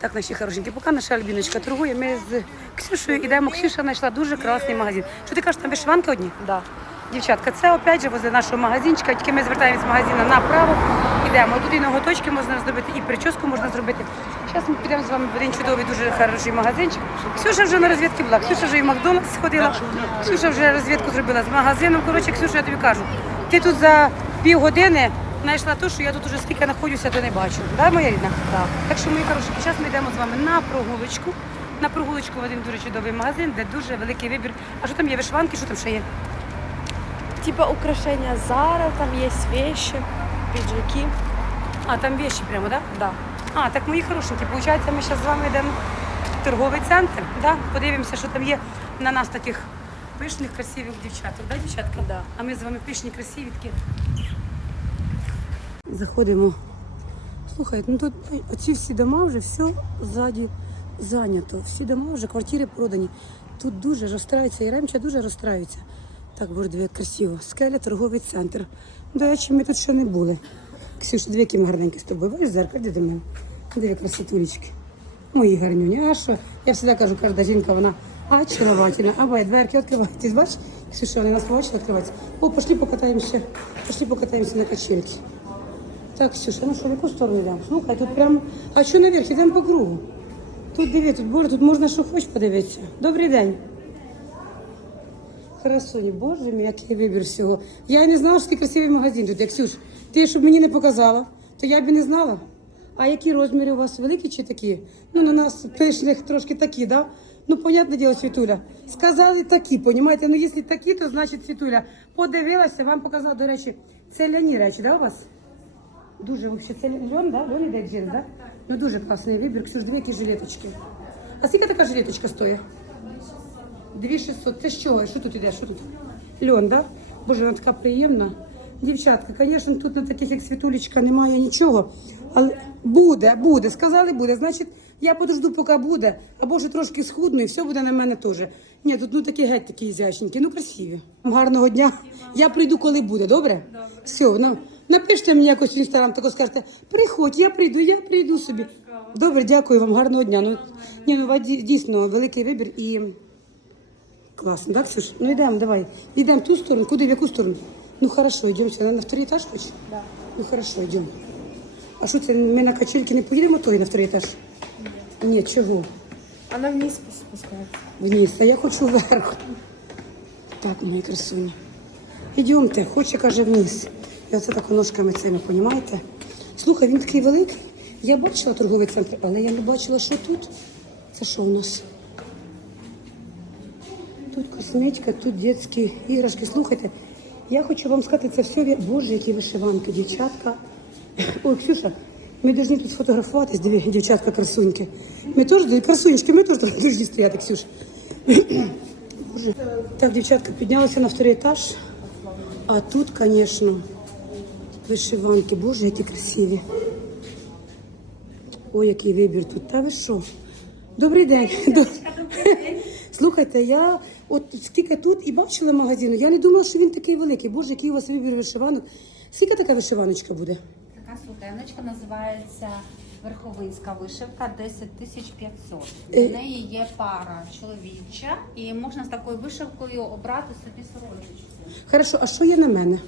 Так, наші хорошенькі, поки наша Альбіночка торгує, ми з Ксюшею йдемо. Ксюша знайшла дуже класний магазин. Що ти кажеш, там вишиванки одні? Да. Дівчатка, це опять же возле нашого магазинчика, тільки ми звертаємося з магазину направо, йдемо. Тут і ноготочки можна зробити, і прическу можна зробити. Зараз ми підемо з вами в один чудовий, дуже хороший магазинчик. Ксюша вже на розвідці була, Ксюша вже і в Макдональдс сходила, Ксюша вже розвідку зробила з магазином. Коротше, Ксюша, я тобі кажу, ти тут за півгодини знайшла те, що я тут уже скільки знаходжуся, то не бачу. Да, моя рідна? Так. Так що, мої хороші, зараз ми йдемо з вами на прогулочку. На прогулочку в один дуже чудовий магазин, де дуже великий вибір. А що там є вишиванки, що там ще є? Типа украшения Зара, там есть вещи, пиджаки. А, там вещи прямо, да? Да. А, так мої хорошенькі, виходить, ми зараз з вами йдемо в торговий центр, да? подивимося, що там є на нас таких пишних, красивих дівчаток, да, дівчатка? Да. А ми з вами пишні, красиві такі. Заходимо. Слухай, ну тут оці всі дома вже все ззаді зайнято. Всі дома вже квартири продані. Тут дуже розстраються, і ремча дуже розстраються. Так, боже, як красиво. Скеля, торговий центр. До речі, ми тут ще не були. Ксюш, дві які ми гарненькі з тобою. Бачиш, зеркало, де до мене? Диви, красотулечки. Мої гарнюні. А що? Я завжди кажу, кожна жінка, вона очаровательна. А бай, дверки відкривайтесь. Бачиш, Ксюша, вони нас побачили відкриваються. О, пошли покатаємося. Пошли покатаємося на качельки. Так, Ксюша, ну що, в яку сторону йдемо? Слухай, тут прям. А що наверх? Йдемо по кругу. Тут диви, тут боже, тут можна що хоч подивитися. Добрий день. Красуні, боже мій, який вибір всього. Я не знала, що ти красивий магазин тут, Ксюш. Ти щоб мені не показала, то я б не знала. А які розміри у вас великі чи такі? Ну, на нас пишних трошки такі, да? Ну, понятне діло, Світуля. Сказали такі, понімаєте? Ну, якщо такі, то значить Світуля. Подивилася, вам показала, до речі, це ляні речі, да, у вас? Дуже вообще це льон, да? Льон іде джинс, да? Ну дуже класний вибір. Ксюш, дві які жилеточки. А скільки така жилеточка стоїть? 2600. Це з чого? Що тут іде? Що тут? Льон, да? Боже, вона така приємна. Дівчатка, звісно, тут на таких, як світулечка, немає нічого. Але буде, буде. Сказали, буде. Значить, я подожду, поки буде. Або вже трошки схудну, і все буде на мене теж. Ні, тут ну такі геть такі ізященькі, ну красиві. Гарного дня. Я прийду, коли буде, добре? Все, ну, напишіть мені якось в інстаграм, тако скажете, приходь, я прийду, я прийду собі. Добре, дякую вам, гарного дня. Ну, ні, ну, у вас дійсно великий вибір і класно, так, Ксюш? Ну йдемо, давай. Йдемо в ту сторону, куди, в яку сторону? Ну хорошо, йдемо сюди. На второй етаж хочеш? Да. Ну хорошо, йдемо. А що це, ми на качельки не поїдемо той на второй етаж? Ні, чого? Она вниз спускается. Вниз, а я хочу вверх. Так, мої красуні. Ідемте, хоче, каже, вниз. І оце так ножками цими, понімаєте? Слухай, він такий великий. Я бачила торговий центр, але я не бачила, що тут. Це що у нас? Тут косметика, тут дитячі іграшки. Слухайте, я хочу вам сказати, це все. Боже, які вишиванки, дівчатка. Ой, Ксюша, ми повинні тут сфотографуватись, дві дівчатка красуньки. Ми теж, красунечки, ми теж повинні стояти, Ксюша. Боже. Так, дівчатка, піднялися на второй етаж. А тут, звісно, вишиванки. Боже, які красиві. Ой, який вибір тут. Та ви що? Добрий день. Слухайте, я от скільки тут і бачила магазину, я не думала, що він такий великий. Боже, який у вас вибір вишиванок. Скільки така вишиваночка буде? Така сутеночка називається верховинська вишивка 10 тисяч 500. Е. В неї є пара чоловіча, і можна з такою вишивкою обрати собі сорочку. Хорошо, а що є на мене?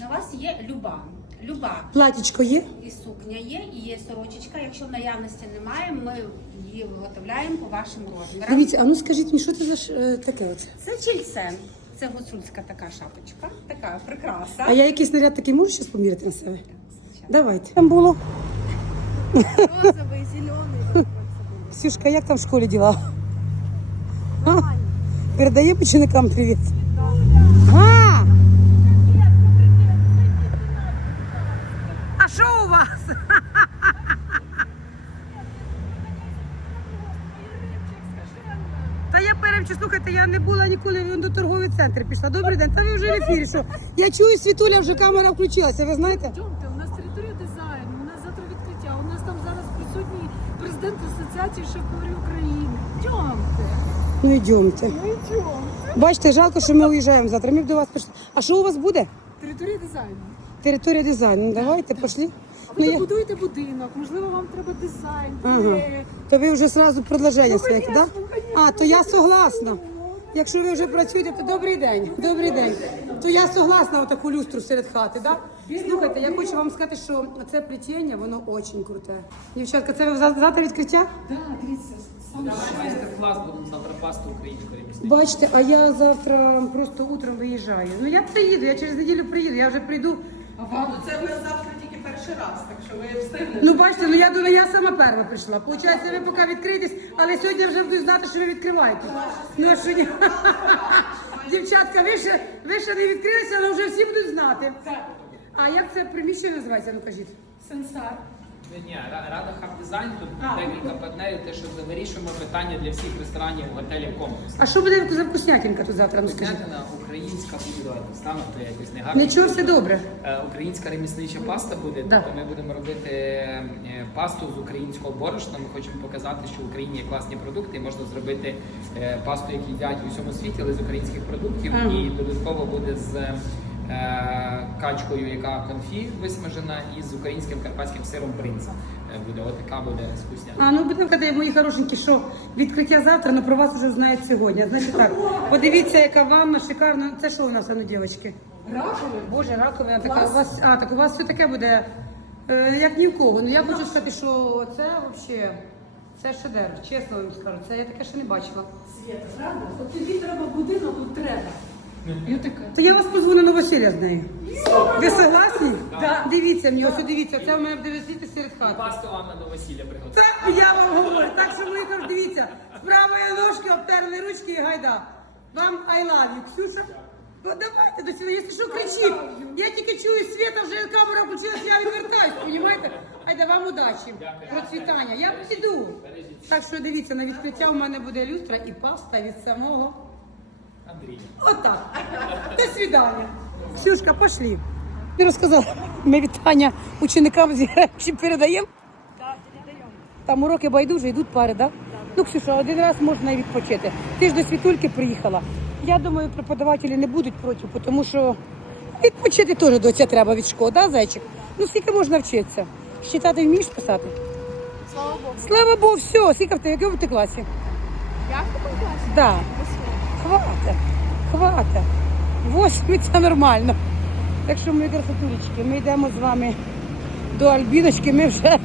На вас є люба. Люба Платічко є? і сукня є, і є сорочечка. Якщо в наявності немає, ми її виготовляємо по вашим розмірам. Дивіться, а ну скажіть мені, що це за ш- е, таке оце? Це чільце. Це гуцульська така шапочка, така прикраса. А я якийсь наряд такий можу зараз поміряти на себе? Так, Давайте. Там було. Розовый, зеленый. Ксюшка, як там в школі діла? Передає ученикам привіт. А! А що у вас? Та я перемчу, слухайте, я не була ніколи до торговий центр пішла. Добрий день, та ви вже в ефірі. Що? Я чую, Світуля, вже камера включилася, ви знаєте? Йдемте, у нас територія дизайну, у нас завтра відкриття. У нас там зараз присутній президент Асоціації шеф-поварів України. Йдемте, Ну йдемте. ну йдемте. Бачите, жалко, що ми уїжджаємо завтра. Ми б до вас пішли. А що у вас буде? Територія дизайну. Територія дизайну. Ну, давайте, пішли. Ну, я- добудуєте будинок, можливо, вам треба дизайн. Ага. е, То ви вже сразу предложення Ну, своє, так? Да? А, то я согласна. Якщо ви вже працюєте, то добрий день, добрий день. То я согласна в таку люстру серед хати, да? Слухайте, я хочу вам сказати, що це плетіння, воно дуже круте. Дівчатка, це ви за- завтра відкриття? Да, дивіться, саме Майстер-клас будемо завтра пасту українською ремісничку. Бачите, а я завтра просто утром виїжджаю. Ну я приїду, я через неділю приїду, я вже прийду. Ага, ну це ви завтра тільки перший раз, так що ви встигнете. Ну бачите, ну я думаю, я сама перша прийшла. Получається, ви поки відкриєтесь, але сьогодні вже буду знати, що ви відкриваєте. Ну а що ні? Дівчатка, ви ще, ви ще не відкрилися, але вже всі будуть знати. А як це приміщення називається? Ну кажіть. сенсар. Ні, Ра- Рада Хаб Дизайн, тут декілька партнерів, те, що вирішуємо питання для всіх ресторанів, готелів комплексу. А що буде за вкуснятинка тут завтра? Ну скажіть. Вкуснятина українська буде, стану, то якось не гарно. Нічого, все добре. Е, Українська реміснича паста буде, Да. тобто ми будемо робити е, пасту з українського борошна. Ми хочемо показати, що в Україні є класні продукти, і можна зробити е, пасту, яку їдять у всьому світі, але з українських продуктів. Ага. І додатково буде з е, качкою, яка конфі висмажена, і з українським карпатським сиром принца. Е, Буде отака буде вкусня. А ну будемо казати, мої хорошенькі, що відкриття завтра, але про вас вже знають сьогодні. Значить так, подивіться, яка ванна шикарна. Це що у нас, а ну, дівчатки? Раковин. Боже, раковина така. У вас, а, так у вас все таке буде, е, як ні в кого. Ну я хочу сказати, що це взагалі, це шедевр, чесно вам скажу. Це я таке ще не бачила. Світа, правда? От тобі треба будинок, тут треба. Я така. То я вас позвоню на новосілля з нею. Ви согласні? Да. Дивіться мені, ось дивіться, це в мене буде висіти серед хати. Пасту вам на новосілля приготую. Так я вам говорю. Так що мої хороші, дивіться, з правої ножки обтерли ручки і гайда. Вам I love you, Ксюша. Ну, давайте до сюди, якщо що кричіть. Я тільки чую світа, вже камера включилась, я відвертаюсь, понімаєте? Хайда вам удачі, процвітання. Я піду. Так що дивіться, на відкриття у мене буде люстра і паста від самого. Андрій. Отак. До свидання. Ксюшка, пошли. Ти розказала, ми вітання ученикам з Єремчі передаємо. Там уроки байдуже, йдуть пари, так? Да? Ну, Ксюша, один раз можна і відпочити. Ти ж до світульки приїхала. Я думаю, преподавателі не будуть проти, тому що відпочити теж доця треба від школи, да, зайчик? Ну, скільки можна вчитися? Щитати вмієш писати? Слава Богу. Слава Богу, все, скільки в тебе, в якому ти класі? Я в такому класі? Да. Хвата, хвата. Восьми це нормально. Так що, мої красотулечки, ми йдемо з вами до Альбіночки. Ми вже.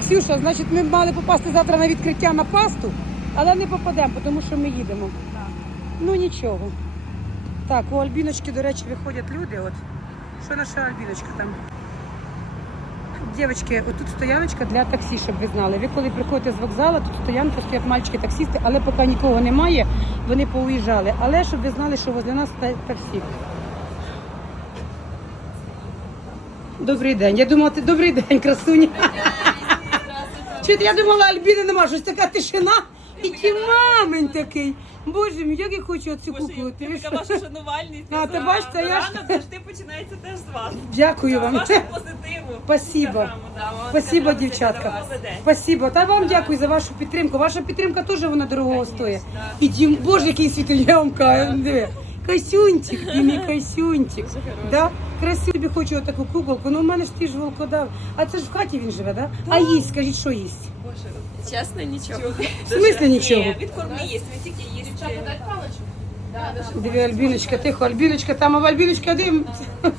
Ксюша, значить, ми мали попасти завтра на відкриття на пасту, але не попадемо, тому що ми їдемо. Ну нічого. Так, у Альбіночки, до речі, виходять люди. От. Що наша Альбіночка там? Дівчатки, отут стояночка для таксі, щоб ви знали. Ви коли приходите з вокзалу, тут стоянка, стоять мальчики таксісти, але поки нікого немає, вони поуїжджали. Але щоб ви знали, що возле нас таксі. Добрий день. Я думала, ти добрий день, красуня. Чи я думала, Альбіни нема, щось така тишина. І ті мамин такий. Боже мій, як я хочу оцю куклу. Ти Така що? ваша шанувальність. А, ти бачите, я ж- завжди починається теж з вас. Дякую вам. Вашого позитиву. Спасибо. Да, Спасибо, це дівчатка. веде. Спасибо. Та вам дякую за вашу підтримку. Ваша підтримка теж вона дорогого стоїть. І дім, боже, який світ, я вам кажу. диви. Косюнчик, ти мій косюнчик. Да? Красиво тобі хочу таку куколку. Ну, у мене ж ти ж волкодав. А це ж в хаті він живе, да? А їсть, скажіть, що їсть? Чесно, нічого. В смислі нічого? Ні, від корм не їсть, він тільки їсть. Диви, Альбіночка, тихо, Альбіночка, там, а Альбіночка, дим.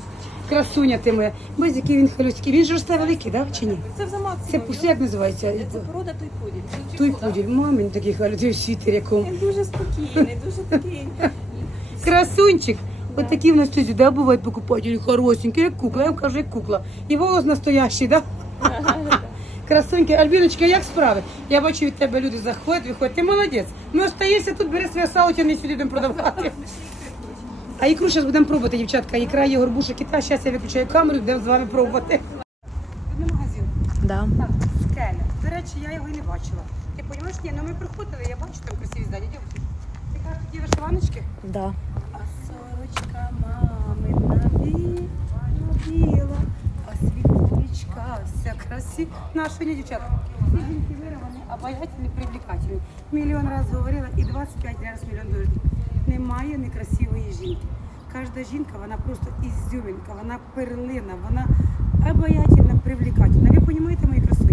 Красуня ти моя. Бачиш, який він халюцький. Він же росте великий, да, чи ні? Це вже Це максимум. пусть як називається? Це порода той пуділь. Той пуділь. Мамин такий халюцький світер якому. Він дуже спокійний, дуже такий. Красунчик. Вот такие у нас люди, да, бывают покупатели хорошенькие, як кукла, я вам кажу, як кукла. І волос настоящий, да? Красуньки, Альбіночка, як справи? Я бачу, від тебе люди заходять, виходять. Ти молодець. Ну остаєшся тут, бери своє сало, тягни сюди будемо продавати. А ікру зараз будемо пробувати, дівчатка. Ікра є горбуша кита. Зараз я виключаю камеру, будемо з вами пробувати. На магазин. Да. Так, скеля. До речі, я його і не бачила. Ти розумієш, ні, ну ми приходили, я бачу там красиві здання. Ти кажеш, ті вишиваночки? Да. А сорочка мамина біла, а світулечка вся красива. Наша не дівчатка. Вирвані, обаятельні, привлекательні. Мільйон разів говорила і 25 разів мільйон говорить. Немає некрасивої жінки. Кожна жінка, вона просто ізюмінка, вона перлина, вона обаятельна, привлекательна. Ви розумієте, мої красуні?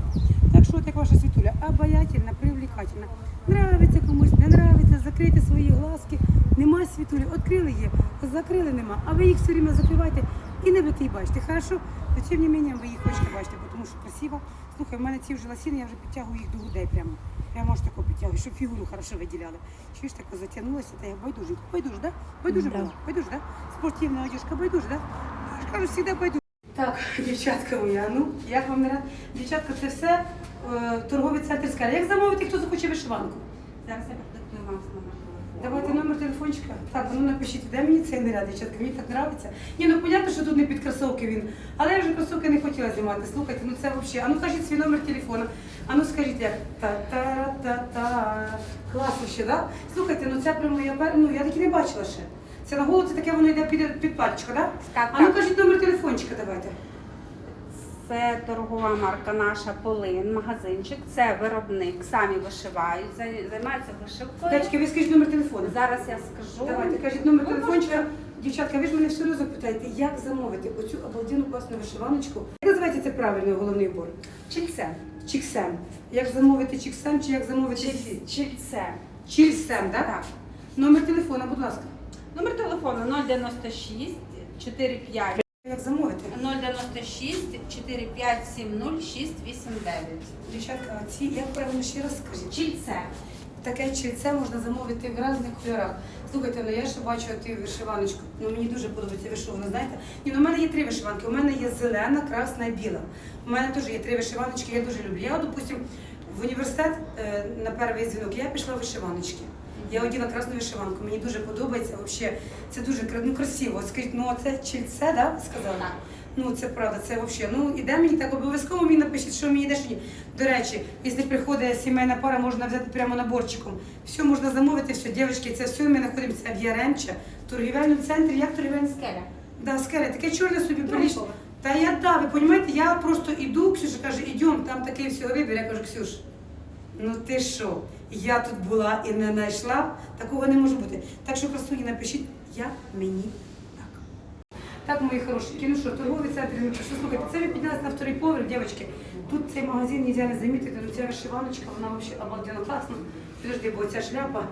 Понімаєте? Так що, от як ваша світуля, обаятельна, привлекательна. Нравиться комусь, не нравиться, закрийте свої глазки. Нема світулі, відкрили є, закрили нема. А ви їх все время закриваєте і не їх бачити. Хорошо? Но тим не менее, ви їх хочете бачити, тому що красиво. Слухай, в мене ці вже лосіни, я вже підтягую їх до грудей прямо. Я можу тако підтягую, щоб фігуру хорошо виділяли. Чуєш, тако затягнулася, та я байдуже. Байдуже, да? Байдуже була? Байдуже, да? Спортивна одежка, байдуже, да? Я ж кажу, завжди байдуже. Так, дівчатка моя, ну, як вам не рад? Дівчатка, це все е, торговий центр Скаля. Як замовити, хто захоче вишиванку? Зараз я продиктую вам номер телефону. Давайте номер телефончика. Так, ну напишіть, де мені цей наряд, дівчатка, мені так подобається. Ні, ну понятно, що тут не під кросовки він, але я вже кросовки не хотіла знімати. Слухайте, ну це взагалі. А ну кажіть свій номер телефона. А ну скажіть, як та-та-та-та. Класно ще, да? Слухайте, ну це прямо я пер- ну я таки не бачила ще. Це на голову це таке воно йде під, під пальчика, да? Так, А ну кажіть номер телефончика, давайте. Це торгова марка наша Полин, магазинчик. Це виробник, самі вишивають, зай- займаються вишивкою. Дядьки, ви скажіть номер телефону. Зараз я скажу. Давайте, кажіть номер Ви телефончика. Дівчатка, ви ж мене все одно запитаєте, як замовити оцю обалденну класну вишиваночку. Як називається це правильно головний убор? Чільце. Чіксем. Як замовити чіксем чи як замовити фі? Чільце. Чільсем, так? Так. Номер телефона, будь ласка. Номер телефону 096 45 Як замовити? 096 45 70 689. Дівчатка, ці, як правильно ще раз скажіть? Чільце. Таке чільце можна замовити в різних кольорах. Слухайте, ну я ще бачу ту вишиваночку. Ну мені дуже подобається вишивана, знаєте. Ні, ну в мене є три вишиванки. У мене є зелена, красна і біла. У мене теж є три вишиваночки, я дуже люблю. Я, допустим, в університет е, на перший дзвінок я пішла в вишиваночки. Я оділа красну вишиванку, мені дуже подобається. Вообще, це дуже ну, красиво. Скажіть, ну це чільце, да? ви сказали? Так. Ну це правда, це взагалі. Ну іде мені так обов'язково мені напишіть, що мені йде, що ні. До речі, якщо приходить сімейна пара, можна взяти прямо наборчиком. Все можна замовити, все, дівчатки, це все ми знаходимося в Яремча, в торгівельному центрі. Як торгівельний Скеля. Да, скеля, таке чорне собі прилічне. Та я да, ви розумієте, я просто іду, Ксюша каже, ідем, там такий всього вибір. Я кажу, Ксюш, ну ти що? Я тут була і не знайшла, такого не може бути. Так що красуні напишіть, як мені так. Так, мої хорошенькі, ну торговий центр, ну що, слухайте, це ви піднялися на второй поверх, дівчатки. Тут цей магазин нельзя не замітити, ну ця вишиваночка, вона взагалі обалденно класна. Підожди, бо ця шляпа.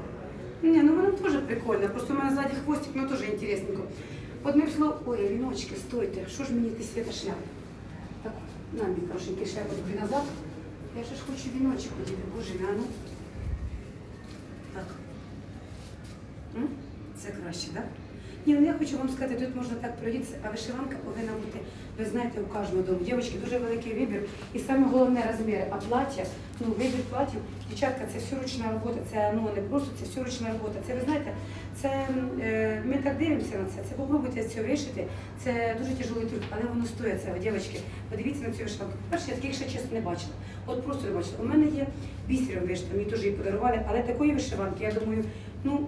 Ні, ну вона теж прикольна, просто у мене ззаді хвостик, ну теж інтересненько. Одним словом, ой, віночки, стойте, що ж мені ти свята шляпа? Так, на мій хорошенький шляпу тобі назад. Я ж хочу віночок одіти, боже а ну. Так. М? Це краще, так? Ні, ну я хочу вам сказати, тут можна так пройдітися, а вишиванка повинна бути, ви знаєте, у кожного дому. Дівчатки, дуже великий вибір. І саме головне розміри. А плаття, ну вибір платтів, дівчатка, це все ручна робота, це ну не просто, це все ручна робота. Це ви знаєте, це е, ми так дивимося на це. Це попробуйте це вишити. Це дуже тяжелий труд, але воно стоїть цього, дівчатки. Подивіться на цю вишиванку. Перше, я таких ще чесно не бачила. От просто не бачила. У мене є бісером вишита, мені теж її подарували, але такої вишиванки, я думаю, ну,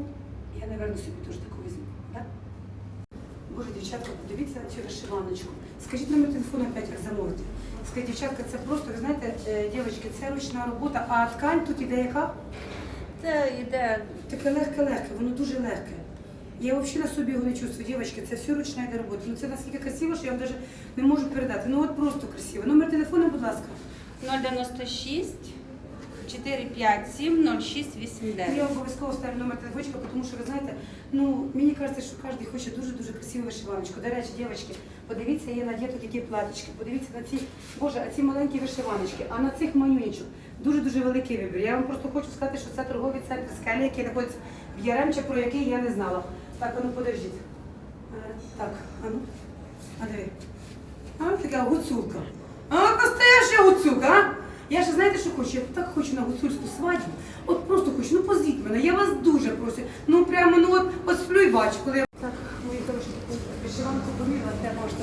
я, напевно, собі теж таку візьму. Так? Боже, дівчатка, подивіться на цю вишиваночку. Скажіть номер телефону опять, як замовити. Скажіть, дівчатка, це просто, ви знаєте, е, дівчатки, це ручна робота, а ткань тут іде яка? Це йде Таке легке-легке, воно дуже легке. Я взагалі на собі його не чувствую, дівчатки, це все ручна йде робота. Ну це наскільки красиво, що я вам навіть не можу передати. Ну от просто красиво. Номер телефону, будь ласка. 096 457 06 Я обов'язково ставлю номер телефончика, тому що ви знаєте, ну мені кажеться, що кожен хоче дуже дуже красиву вишиваночку. До речі, дівчатки, подивіться, є на діток які платічки, подивіться на ці, боже, а ці маленькі вишиваночки, а на цих манюнічок дуже дуже великий вибір. Я вам просто хочу сказати, що це торговий центр скелі, який знаходиться в Яремче, про який я не знала. Так, ну подождіть. Е, Так, а ну, а диви. А така гуцулка. А настояща гуцулка, а? Я ще знаєте, що хочу? Я так хочу на гуцульську свадьбу. От просто хочу, ну позвіть мене, я вас дуже прошу. Ну прямо, ну от, от сплю і бачу, коли я... Так, мої хороші, вишиванку помірила, де можна.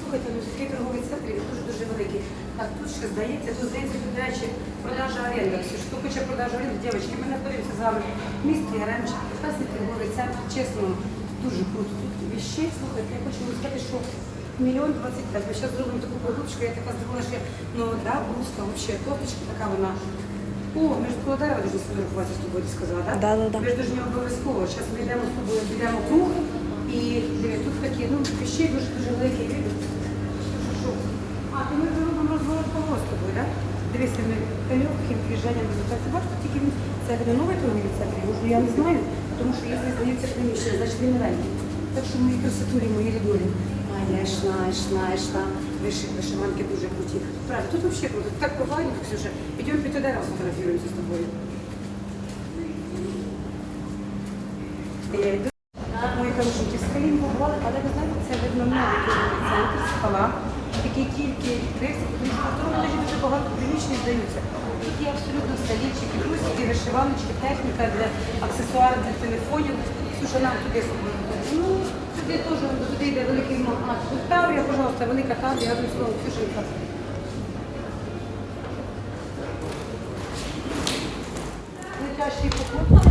Слухайте, ну такий торговий центр, він дуже-дуже великий. Так, тут ще здається, тут здається, до речі, продажа оренда. Все, що хоче продажа оренди, дівчатки, ми знаходимося з вами в місті. Прекрасний торговий центр, чесно, дуже круто. Тут віщей, слухайте, я хочу вам сказати, що Мільйон двадцять п'ять. Ми зараз зробимо таку продукцію, я така здивувала, що я, ну да, блузка, взагалі, кофточка така вона. О, ми ж коло дерева дуже сфотографуватися з тобою, ти сказала, так? Да, да, да. Ми ж дуже не обов'язково. Зараз ми йдемо з тобою, підемо круг, і диви, тут такі, ну, ще дуже дуже великий вибір. Що, що, що, то ми зробимо розворот по тобою, так? Дивися, ми легким движенням результаті. Бачите, тільки він це буде новий торговий центр, може я не знаю, тому що якщо здається приміщення, значить він новенький. Так що мої красотурі, мої рідулі. Я йшла, йшла, йшла. Виши, вишиванки дуже круті. Правда, тут взагалі круто. Так повально, Ксюша. Підемо під туди раз фотографіруємося з тобою. Я йду. Мої хорошенькі, з побували, але ви знаєте, це видно новий торговий центр, скала, який тільки відкрився, тому що на второму етажі дуже багато приміщень здаються. Тут абсолютно все, лічики, вишиваночки, техніка для аксесуари для телефонів. Слушай, нам туди Ну, туди теж, туди йде великий магазин. Тут Таврія, пожалуйста, велика Таврія, одним словом, Ксюшенька. Летящий поклон.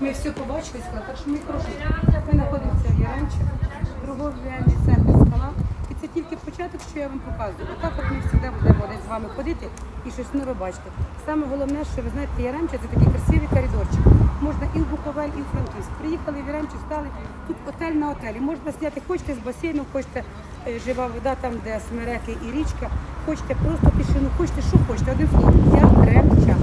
Ми все побачили, так що ми хороші. Ми знаходимося в Яремчі, торговельний центр скала. І це тільки початок, що я вам показую. Отак от ми завжди будемо десь з вами ходити і щось нове бачити. Саме головне, що ви знаєте, Яремча це такий красивий коридорчик. Можна і в Буковель, і в Франківськ. Приїхали в Яремчу, стали тут отель на отелі. Можна зняти, хочете з басейном, хочете е, жива вода, там, де смереки і річка, хочете просто тишину, хочете, що хочете. Одним словом, Яремча.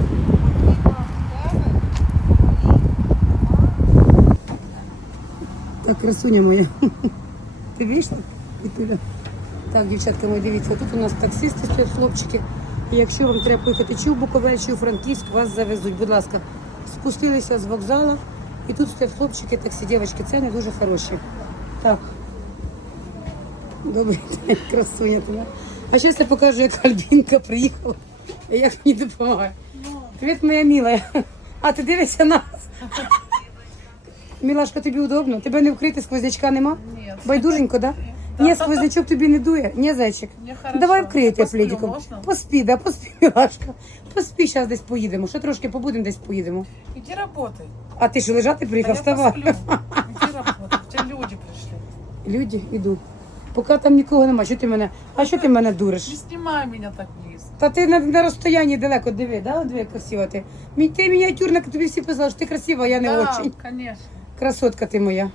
Так, красуня моя. Ти вийшла? І туди. Так, дівчатка мої, дивіться, тут у нас таксисти стоять, хлопчики. І якщо вам треба поїхати чи в Буковель, чи у Франківськ, вас завезуть. Будь ласка, спустилися з вокзалу, і тут стоять хлопчики, таксі, дівчатки, це не дуже хороші. Так. Добрий день, красуня твоя. А зараз я покажу, як Альбінка приїхала, і як мені допомагає. Привіт, моя мила. А ти дивишся нас? Мілашка, тобі удобно? Тебе не вкрити, сквознячка нема? Ні. Байдуженько, да? Ні, сквознячок тобі не дує? Ні, зайчик? Давай вкрийте плідіком. Поспі, да, поспі, Мілашка. Поспі, зараз десь поїдемо. Ще трошки побудемо, десь поїдемо. Иди работай. А ти що, лежати приїхав? Вставай. посплю. Иди работай. У тебя люди пришли. Люди, іду. Поки там нікого нема, що ти мене? А що ти мене дуриш? Не снимай меня так близко. Та ти на, на розстоянні далеко диви, да? Диви, як красива ти. Мі- Ти мініатюрна, тобі всі писали, що ти красива, а я не да, очень. конечно. Красотка ти моя.